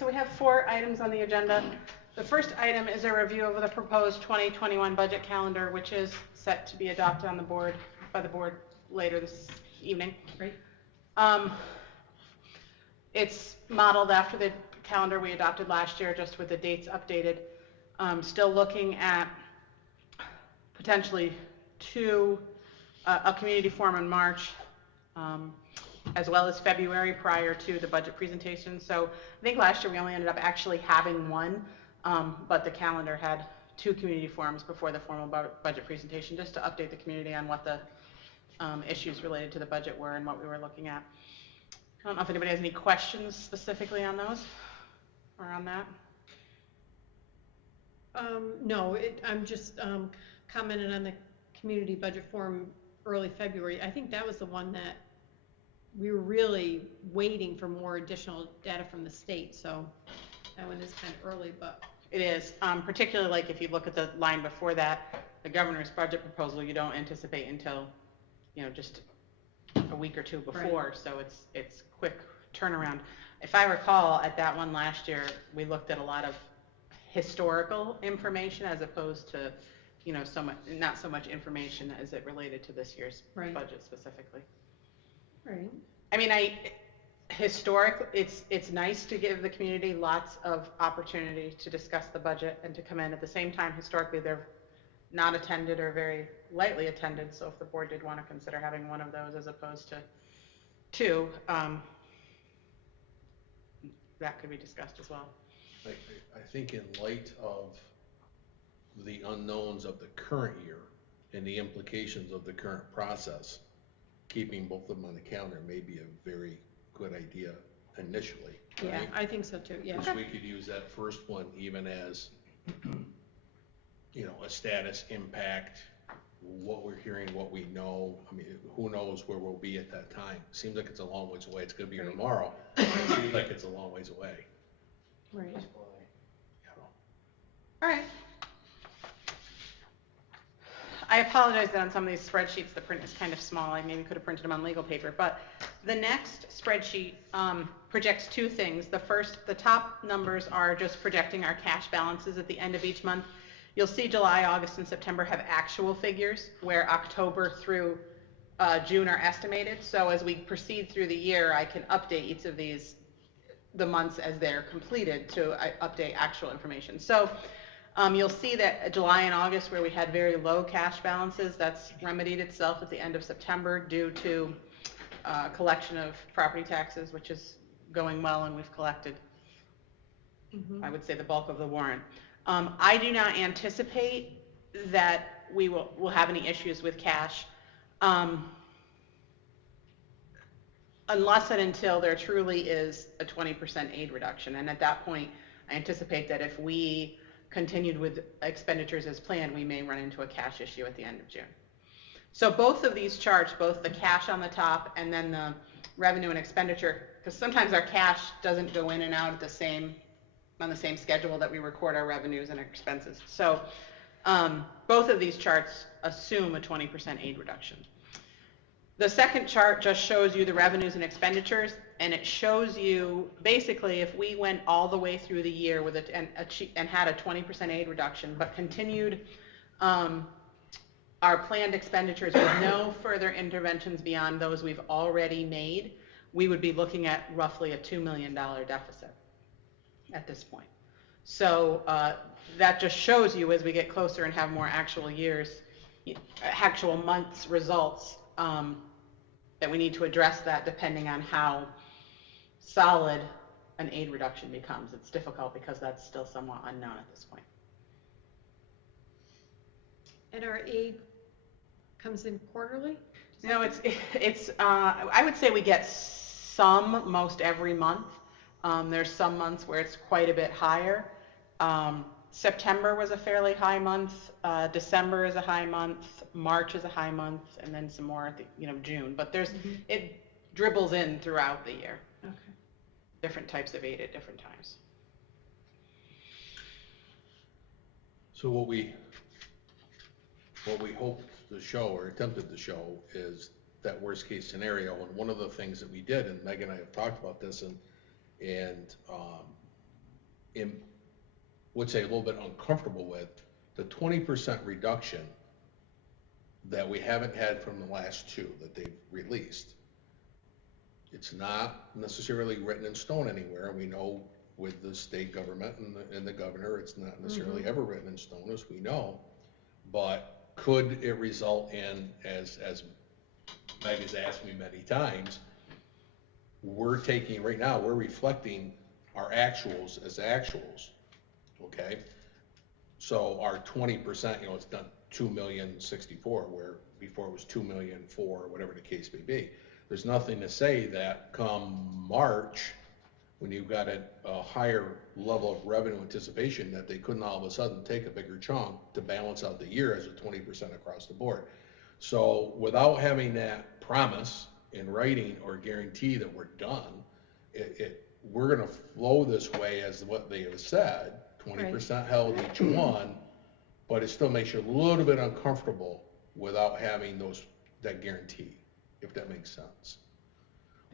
so we have 4 items on the agenda. The first item is a review of the proposed 2021 budget calendar, which is set to be adopted on the board by the board later this evening. Right. It's modeled after the calendar we adopted last year, just with the dates updated. Still looking at potentially a community forum in March, as well as February prior to the budget presentation. So I think last year we only ended up actually having one, but the calendar had 2 community forums before the formal budget presentation, just to update the community on what the issues related to the budget were and what we were looking at. I don't know if anybody has any questions specifically on those or on that. No, I'm just commenting on the community budget forum early February. I think that was the one that we were really waiting for more additional data from the state, so that one is kind of early, but. It is, particularly like if you look at the line before that, the governor's budget proposal, you don't anticipate until, just a week or 2 before, right. So it's quick turnaround. If I recall, at that one last year, we looked at a lot of historical information as opposed to, not so much information as it related to this year's right. budget specifically. Right. I mean, historically, it's nice to give the community lots of opportunity to discuss the budget and to come in. At the same time, historically, they're not attended or very lightly attended. So if the board did want to consider having one of those as opposed to 2, that could be discussed as well. I think in light of the unknowns of the current year and the implications of the current process, keeping both of them on the calendar may be a very good idea initially. Yeah, right? I think so too. Yeah. Because we could use that first one even as, a status impact, what we're hearing, what we know. I mean, who knows where we'll be at that time? Seems like it's a long ways away. It's going to be here tomorrow. It seems like it's a long ways away. Right. All right. I apologize that on some of these spreadsheets the print is kind of small. I maybe could have printed them on legal paper, but the next spreadsheet projects 2 things. The top numbers are just projecting our cash balances at the end of each month. You'll see July, August, and September have actual figures, where October through June are estimated. So as we proceed through the year, I can update each of these, the months as they're completed, to update actual information. So you'll see that July and August, where we had very low cash balances, that's remedied itself at the end of September due to collection of property taxes, which is going well, and we've collected, I would say, the bulk of the warrant. I do not anticipate that we'll have any issues with cash unless and until there truly is a 20% aid reduction. And at that point, I anticipate that if we continued with expenditures as planned, we may run into a cash issue at the end of June. So both of these charts, both the cash on the top and then the revenue and expenditure, because sometimes our cash doesn't go in and out at on the same schedule that we record our revenues and expenses. So both of these charts assume a 20% aid reduction. The second chart just shows you the revenues and expenditures, and it shows you basically if we went all the way through the year with it and had a 20% aid reduction, but continued our planned expenditures with no further interventions beyond those we've already made, we would be looking at roughly a $2 million deficit at this point. So that just shows you, as we get closer and have more actual months results, that we need to address that depending on how solid an aid reduction becomes. It's difficult because that's still somewhat unknown at this point. And our aid comes in quarterly? No, it's I would say we get some most every month. There's some months where it's quite a bit higher. September was a fairly high month. December is a high month. March is a high month, and then some more at the June. But there's it dribbles in throughout the year. Okay. Different types of aid at different times. So what we hoped to show, or attempted to show, is that worst case scenario. And one of the things that we did, and Meg and I have talked about this, and would say a little bit uncomfortable with, the 20% reduction that we haven't had from the last two that they've released. It's not necessarily written in stone anywhere. We know with the state government and the governor, it's not necessarily ever written in stone, as we know. But could it result in, as Meg has asked me many times, we're taking, right now, we're reflecting our actuals as actuals, okay? So our 20%, it's done 2,064,000, where before it was 2,004,000, whatever the case may be. There's nothing to say that come March, when you've got a higher level of revenue anticipation, that they couldn't all of a sudden take a bigger chunk to balance out the year as a 20% across the board. So without having that promise in writing or guarantee that we're done, we're gonna flow this way as what they have said, 20% held each one, but it still makes you a little bit uncomfortable without having that guarantee, if that makes sense.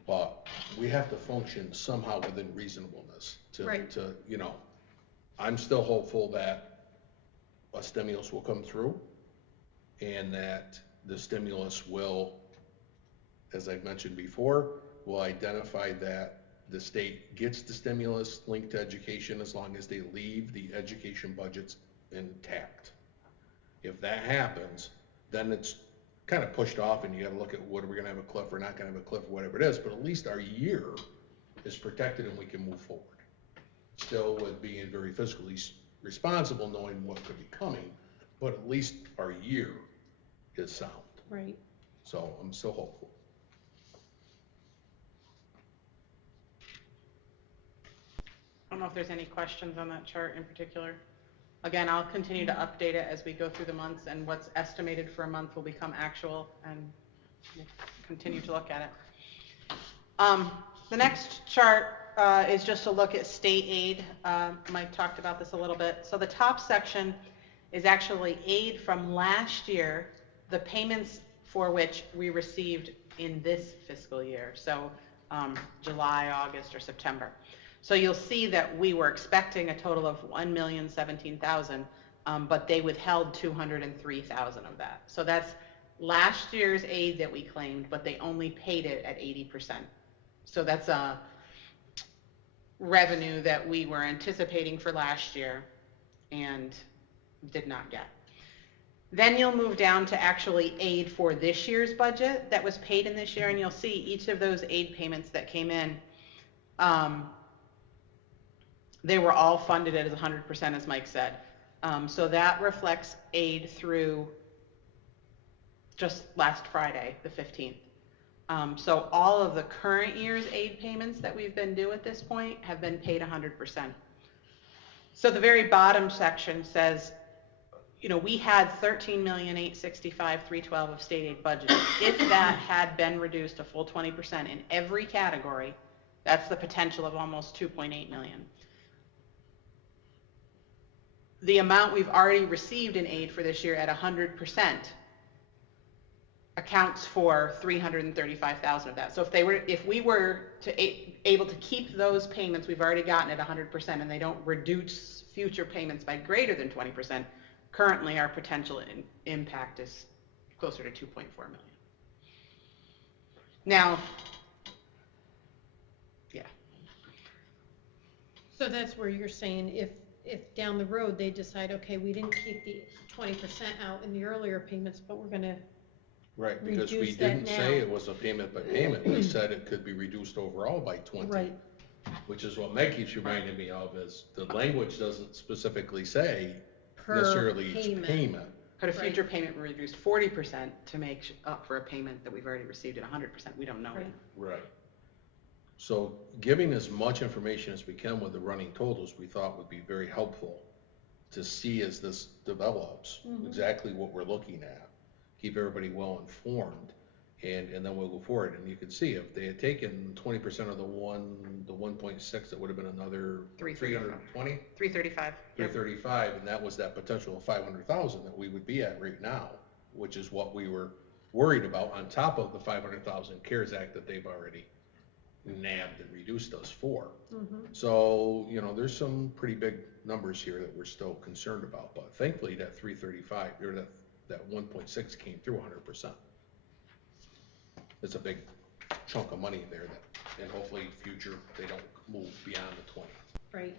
But we have to function somehow within reasonableness to I'm still hopeful that a stimulus will come through, and that the stimulus will, as I've mentioned before, will identify that the state gets the stimulus linked to education as long as they leave the education budgets intact. If that happens, then it's kind of pushed off, and you got to look at what are we going to have a cliff or not going to have a cliff or whatever it is, but at least our year is protected and we can move forward. Still with being very fiscally responsible, knowing what could be coming, but at least our year is sound. Right. So I'm still hopeful. I don't know if there's any questions on that chart in particular. Again, I'll continue to update it as we go through the months, and what's estimated for a month will become actual, and we'll continue to look at it. The next chart is just a look at state aid. Mike talked about this a little bit. So the top section is actually aid from last year, the payments for which we received in this fiscal year. So July, August, or September. So you'll see that we were expecting a total of $1,017,000, but they withheld $203,000 of that. So that's last year's aid that we claimed, but they only paid it at 80%. So that's a revenue that we were anticipating for last year and did not get. Then you'll move down to actually aid for this year's budget that was paid in this year, and you'll see each of those aid payments that came in, they were all funded at 100%, as Mike said. So that reflects aid through just last Friday, the 15th. So all of the current year's aid payments that we've been due at this point have been paid 100%. So the very bottom section says, we had $13,865,312 of state aid budgeted. If that had been reduced a full 20% in every category, that's the potential of almost $2.8 million. The amount we've already received in aid for this year at 100% accounts for $335,000 of that. So if we were able to keep those payments we've already gotten at 100%, and they don't reduce future payments by greater than 20%, currently our potential impact is closer to $2.4 million. Now, yeah. So that's where you're saying if down the road they decide, okay, we didn't keep the 20% out in the earlier payments, but we're gonna Right, because we reduce didn't that say now. it was a payment by payment. We said it could be reduced overall by 20. Right. Which is what Meg keeps reminding me of, is the language doesn't specifically say Per necessarily each payment. payment. Could a future payment be reduced 40% to make up for a payment that we've already received at 100%? We don't know. Right. Right. So giving as much information as we can with the running totals, we thought would be very helpful to see as this develops, exactly what we're looking at. Keep everybody well informed, and then we'll go forward. And you can see if they had taken 20% of the 1.6, that would have been another 320? 335. 335, and that was that potential of 500,000 that we would be at right now, which is what we were worried about on top of the 500,000 CARES Act that they've already nabbed and reduced us for. Mhm. So, you know, there's some pretty big numbers here that we're still concerned about, but thankfully that 335, or that 1.6 came through 100%. It's a big chunk of money there that, and hopefully future, they don't move beyond the 20. Right.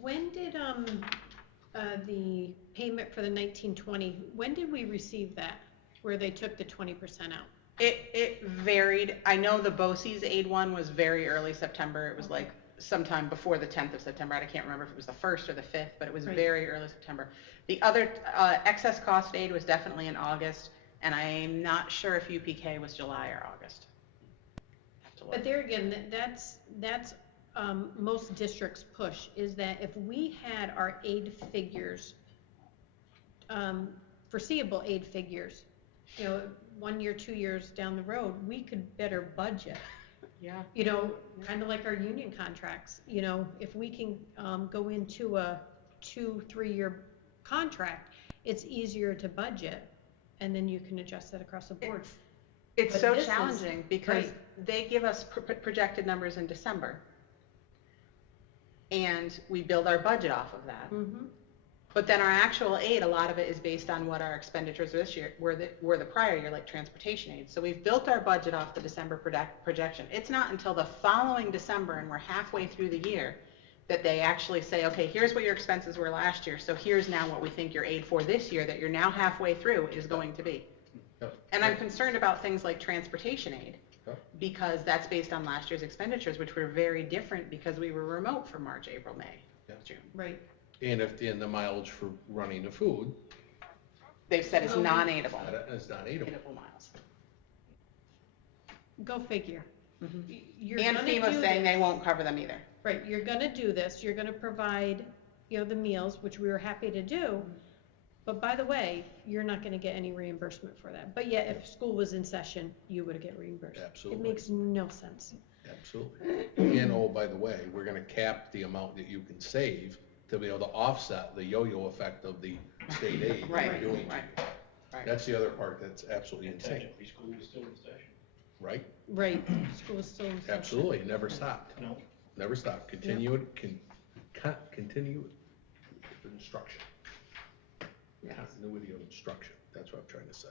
When did, the payment for the 1920, when did we receive that, where they took the 20% out? It varied. I know the BOCES aid one was very early September. It was like sometime before the 10th of September. I can't remember if it was the 1st or the 5th, but it was Right. very early September. The other excess cost aid was definitely in August, and I'm not sure if UPK was July or August. Have to look. But there again, that's most districts' push, is that if we had our aid figures, foreseeable aid figures, you know, 1 year, 2 years down the road, we could better budget. Yeah. You know, kind of like our union contracts, you know, if we can go into a 2-3 year contract, it's easier to budget, and then you can adjust that across the board. It's But so this is- challenging because right. they give us projected numbers in December, and we build our budget off of that. Mm-hmm. But then our actual aid, a lot of it is based on what our expenditures this year were the prior year, like transportation aid. So we've built our budget off the December projection. It's not until the following December, and we're halfway through the year, that they actually say, okay, here's what your expenses were last year, so here's now what we think your aid for this year that you're now halfway through is going to be. Yep. And I'm concerned about things like transportation aid, Yep. because that's based on last year's expenditures, which were very different because we were remote for March, April, May, Yep. June. Right. And if the mileage for running the food, They've said it's No, we- non-aidable. it's not aidable. Aidable miles. Go figure. Mhm. You're And gonna FEMA's do saying this. they won't cover them either. Right, you're gonna do this, you're gonna provide, you know, the meals, which we were happy to do, but by the way, you're not gonna get any reimbursement for that. But yet, if school was in session, you would get reimbursed. Absolutely. It makes no sense. Absolutely. And oh, by the way, we're gonna cap the amount that you can save to be able to offset the yo-yo effect of the state aid. Right, we're doing to right, you. right. That's the other part that's absolutely insane, Technically, school is still in session. right? Right, school's still in session. Absolutely, it never stopped. No. Never stop. Continue instruction. Yes. Continuity of instruction. That's what I'm trying to say.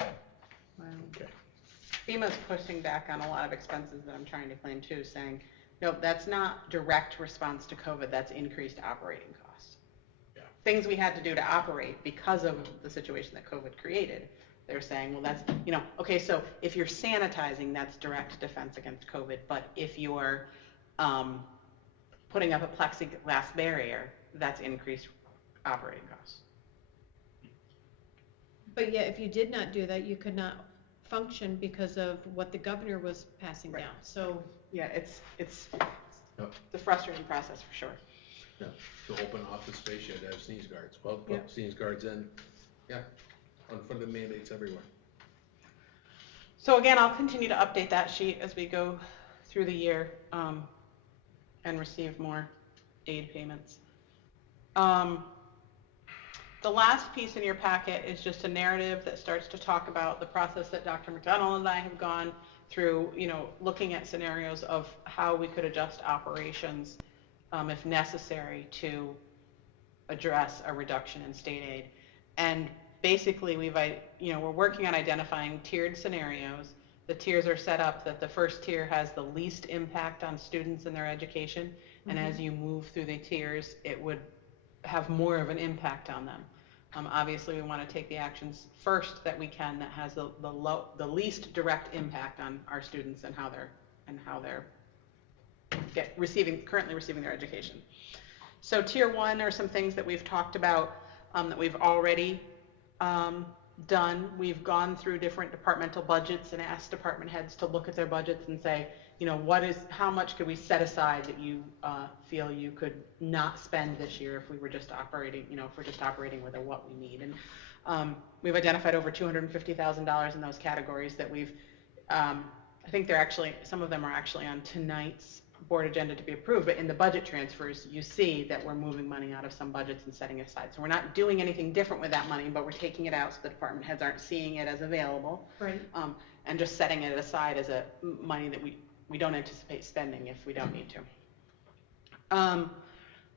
Wow. Okay. FEMA's pushing back on a lot of expenses that I'm trying to claim too, saying, no, that's not direct response to COVID, that's increased operating costs. Yeah. Things we had to do to operate because of the situation that COVID created. They're saying, well, that's, you know, okay, so if you're sanitizing, that's direct defense against COVID, but if you're putting up a plexiglass barrier, that's increased operating costs. But yet, if you did not do that, you could not function because of what the governor was passing Right. down, so. Yeah, it's Yep. a frustrating process for sure. Yeah. To open office space, you had to have sneeze guards. Well, put Yeah. sneeze guards in. Yeah. Unfunded mandates everywhere. So again, I'll continue to update that sheet as we go through the year and receive more aid payments. The last piece in your packet is just a narrative that starts to talk about the process that Dr. McDonald and I have gone through, you know, looking at scenarios of how we could adjust operations if necessary to address a reduction in state aid. And basically, we're working on identifying tiered scenarios. The tiers are set up that the first tier has the least impact on students and their education, and as you move through the tiers, it would have more of an impact on them. Obviously, we want to take the actions first that we can that has the least direct impact on our students and how they're currently receiving their education. So tier 1 are some things that we've talked about that we've already done. We've gone through different departmental budgets and asked department heads to look at their budgets and say, you know, how much could we set aside that you feel you could not spend this year if we were just operating, you know, if we're just operating with what we need. And we've identified over $250,000 in those categories that we've, I think some of them are actually on tonight's board agenda to be approved, but in the budget transfers, you see that we're moving money out of some budgets and setting it aside. So we're not doing anything different with that money, but we're taking it out so the department heads aren't seeing it as available. Right. And just setting it aside as a money that we don't anticipate spending if we don't need to.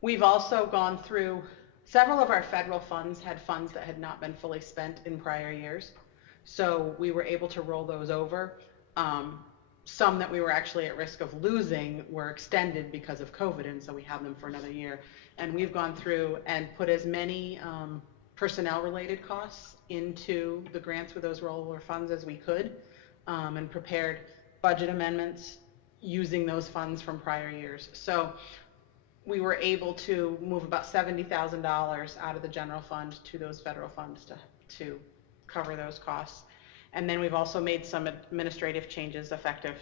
We've also gone through, several of our federal funds had funds that had not been fully spent in prior years. So we were able to roll those over. Some that we were actually at risk of losing were extended because of COVID, and so we have them for another year. And we've gone through and put as many personnel-related costs into the grants with those rollover funds as we could, and prepared budget amendments using those funds from prior years. So we were able to move about $70,000 out of the general fund to those federal funds to cover those costs. And then we've also made some administrative changes effective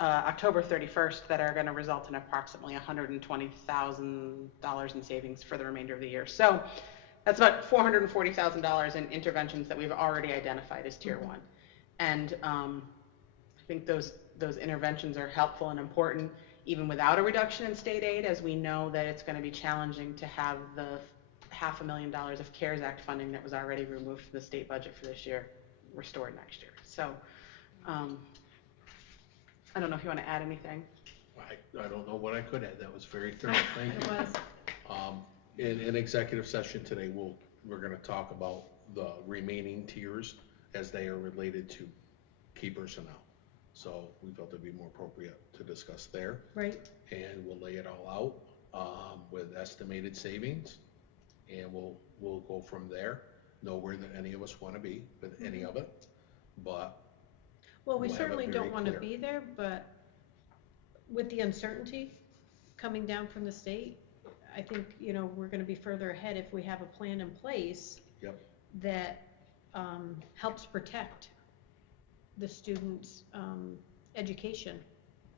October 31st that are going to result in approximately $120,000 in savings for the remainder of the year. So that's about $440,000 in interventions that we've already identified as tier one. And I think those interventions are helpful and important even without a reduction in state aid, as we know that it's going to be challenging to have the $500,000 of CARES Act funding that was already removed from the state budget for this year restored next year. So I don't know if you want to add anything. I don't know what I could add. That was very thorough. Thank you. It was. In executive session today, we're going to talk about the remaining tiers as they are related to key personnel. So we felt it'd be more appropriate to discuss there. Right. And we'll lay it all out with estimated savings, and we'll go from there. Nowhere that any of us want to be with any of it, but well, we we'll have it certainly very don't want to clear. be there, but with the uncertainty coming down from the state, I think, you know, we're going to be further ahead if we have a plan in place. Yep. That helps protect the students' education.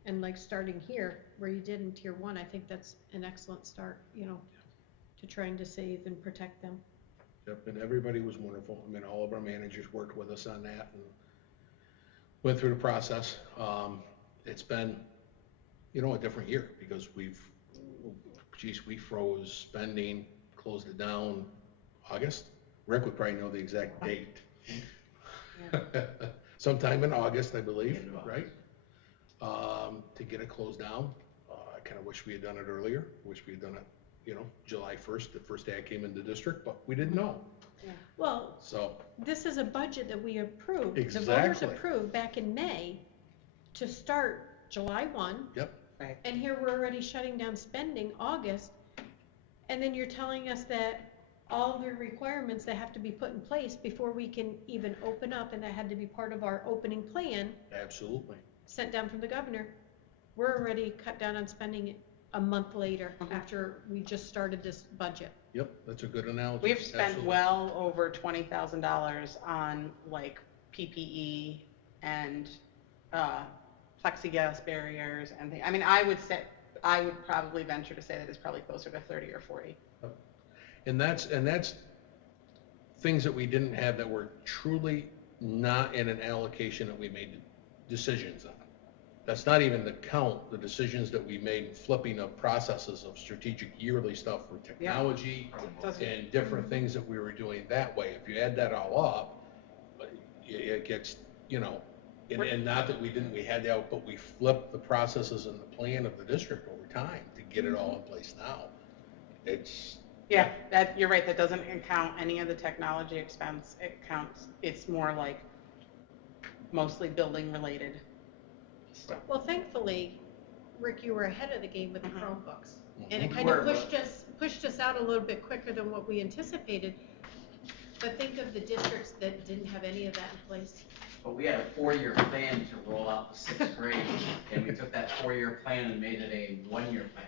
And like starting here, where you did in tier one, I think that's an excellent start, you know, to trying to save and protect them. Yep, and everybody was wonderful. I mean, all of our managers worked with us on that and went through the process. It's been, you know, a different year because we froze spending, closed it down August. Rick would probably know the exact date. Yeah. Sometime in August, I believe, right? To get it closed down. I kind of wish we had done it earlier. Wish we had done it, you know, July 1st, the first day I came into district, but we didn't know. Yeah. Well, so this is a budget that we approved. Exactly. The voters approved back in May to start July 1. Yep. Right. And here we're already shutting down spending August. And then you're telling us that all the requirements that have to be put in place before we can even open up, and that had to be part of our opening plan. Absolutely. Sent down from the governor. We're already cut down on spending a month later after we just started this budget. Yep, that's a good analogy. We've spent Absolutely. well over $20,000 on like PPE and plexiglass barriers and things. I mean, I would probably venture to say that it's probably closer to 30 or 40. And that's things that we didn't have that were truly not in an allocation that we made decisions on. That's not even the decisions that we made in flipping of processes of strategic yearly stuff for technology and different things that we were doing that way. If you add that all up, it gets, you know, and not that we had that, but we flipped the processes and the plan of the district over time to get it all in place now. It's, yeah, that you're right. That doesn't count any of the technology expense. It's more like mostly building related stuff. Well, thankfully, Rick, you were ahead of the game with the Chromebooks. And it We kind of were, pushed us out a little bit quicker than what we anticipated. But think of the districts that didn't have any of that in place. But we had a 4-year plan to roll out the 6th grade, and we took that 4-year plan and made it a 1-year plan.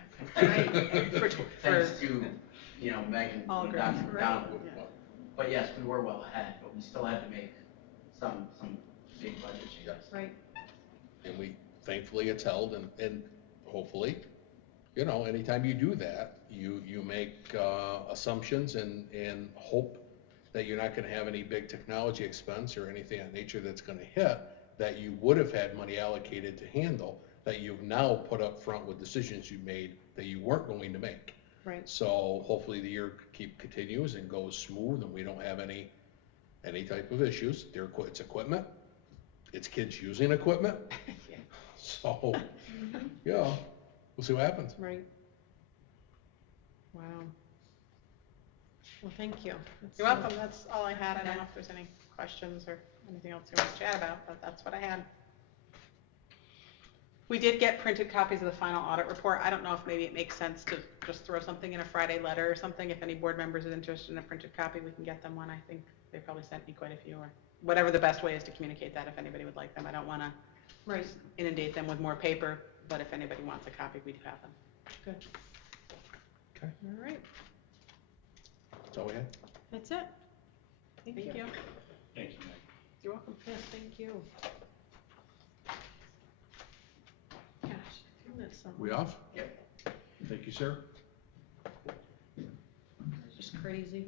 Thanks to, you know, Megan and Dr. Down. But yes, we were well ahead, but we still had to make some big budget changes. Right. and thankfully it's held, and hopefully, you know, anytime you do that, you make assumptions and hope that you're not going to have any big technology expense or anything of that nature that's going to hit that you would have had money allocated to handle, that you've now put up front with decisions you made that you weren't going to make. Right. So hopefully the year continues and goes smooth and we don't have any type of issues. It's equipment, it's kids using equipment. So, yeah, we'll see what happens. Right. Wow. Well, thank you. You're welcome, that's all I had. I don't know if there's any questions or anything else you want to chat about, but that's what I had. We did get printed copies of the final audit report. I don't know if maybe it makes sense to just throw something in a Friday letter or something. If any board members are interested in a printed copy, we can get them one. I think they probably sent me quite a few, or whatever the best way is to communicate that if anybody would like them. I don't want to Right, inundate them with more paper, but if anybody wants a copy, we do have them. good. Okay. All right, That's all we had. that's it. Thank you. Thank you, Meg. You're welcome. Yes, thank you. Gosh, I think that's We off? Yep. Thank you, sir. just crazy.